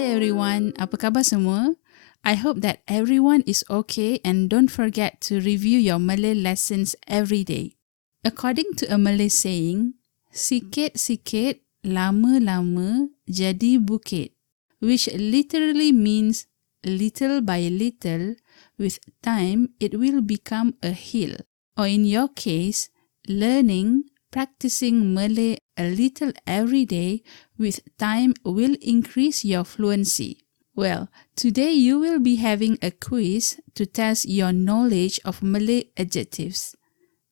Hi everyone, apa khabar semua? I hope that everyone is okay and don't forget to review your Malay lessons every day. According to a Malay saying, sikit-sikit, lama-lama jadi bukit, which literally means little by little, with time it will become a hill. Or in your case, practicing Malay a little every day with time will increase your fluency. Well, today you will be having a quiz to test your knowledge of Malay adjectives.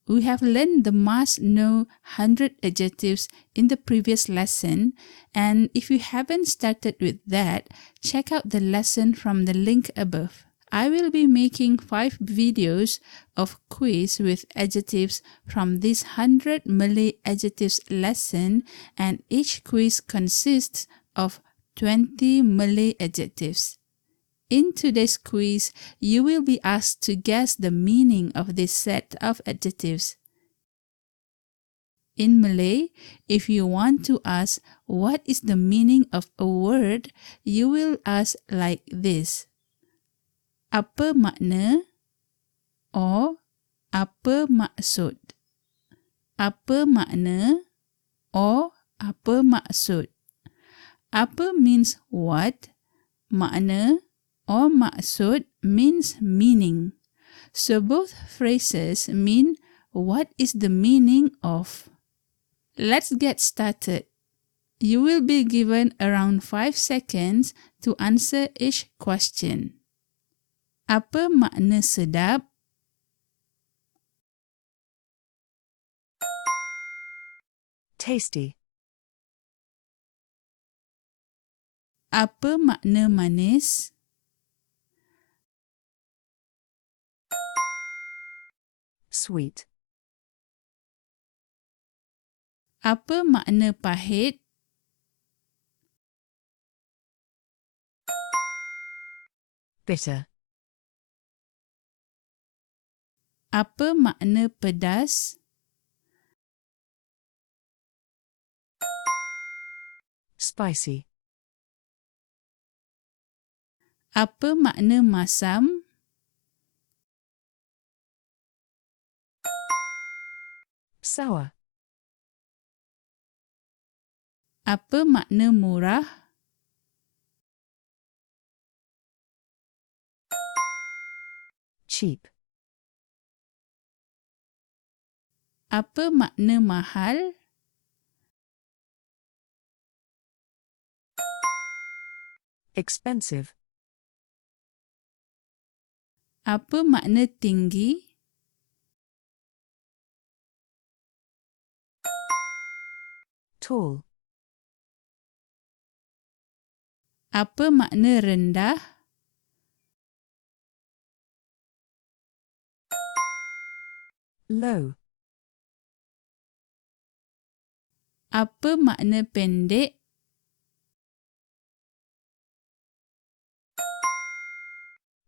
We have learned the must-know 100 adjectives in the previous lesson, and if you haven't started with that, check out the lesson from the link above. I will be making 5 videos of quiz with adjectives from this 100 Malay adjectives lesson, and each quiz consists of 20 Malay adjectives. In today's quiz, you will be asked to guess the meaning of this set of adjectives. In Malay, if you want to ask what is the meaning of a word, you will ask like this. Apa makna? Or apa maksud? Apa makna? Or apa maksud? Apa means what? Makna or maksud means meaning. So both phrases mean what is the meaning of. Let's get started. You will be given around 5 seconds to answer each question. Apa makna sedap? Tasty. Apa makna manis? Sweet. Apa makna pahit? Bitter. Apa makna pedas? Spicy. Apa makna masam? Sour. Apa makna murah? Cheap. Apa makna mahal? Expensive. Apa makna tinggi? Tall. Apa makna rendah? Low. Apa makna pendek?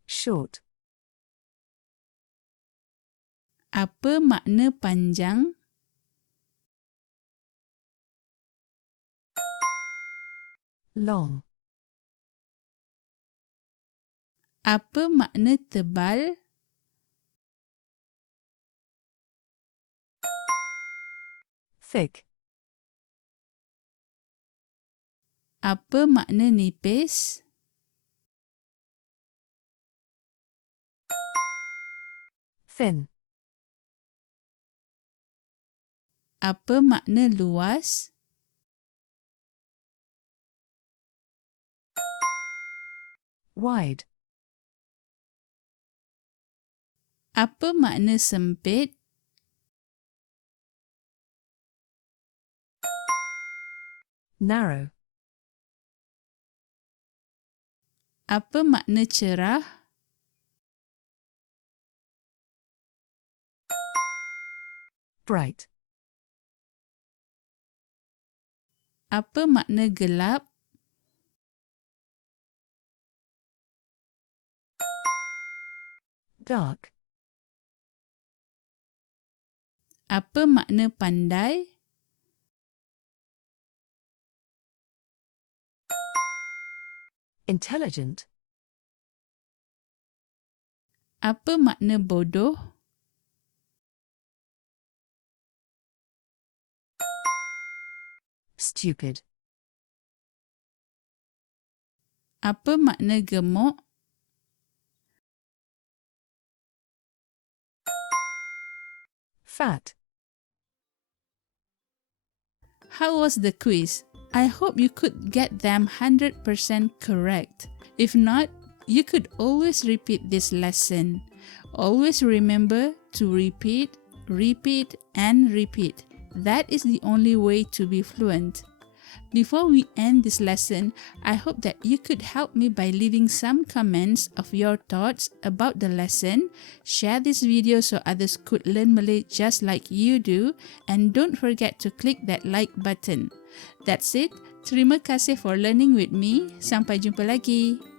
Short. Apa makna panjang? Long. Apa makna tebal? Thick. Apa makna nipis? Thin. Apa makna luas? Wide. Apa makna sempit? Narrow. Apa makna cerah? Bright. Apa makna gelap? Dark. Apa makna pandai? intelligent, Apa makna bodoh? stupid, Apa makna gemuk? fat, How was the quiz? I hope you could get them 100% correct. If not, you could always repeat this lesson. Always remember to repeat, repeat, and repeat. That is the only way to be fluent. Before we end this lesson, I hope that you could help me by leaving some comments of your thoughts about the lesson. Share this video so others could learn Malay just like you do, and don't forget to click that like button. That's it. Terima kasih for learning with me. Sampai jumpa lagi.